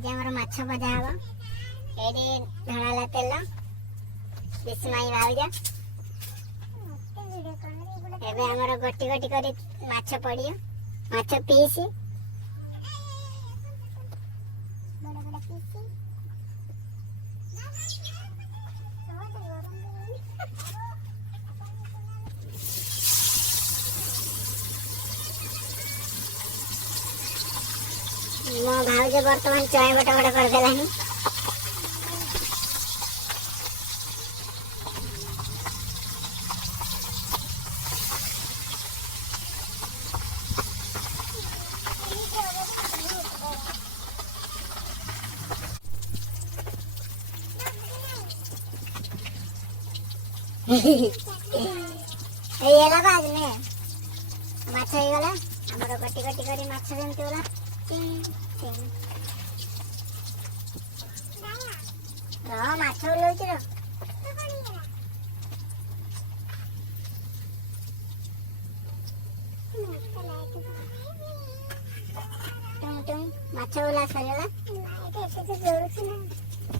आज आमर माछ भजा हम ये ढला तेल विस्माई भाउज एबे आमर गोटी गोटी करी माछ पड़ियो माछ पीस मो भाउज बर्तमान चाय बटा बटा कर देलानी एला बाद में माछ हो गला हमर गटी गटी करी माछ जेमति होला माछ ओलौची रो टुम टुम माछ ओला सरेला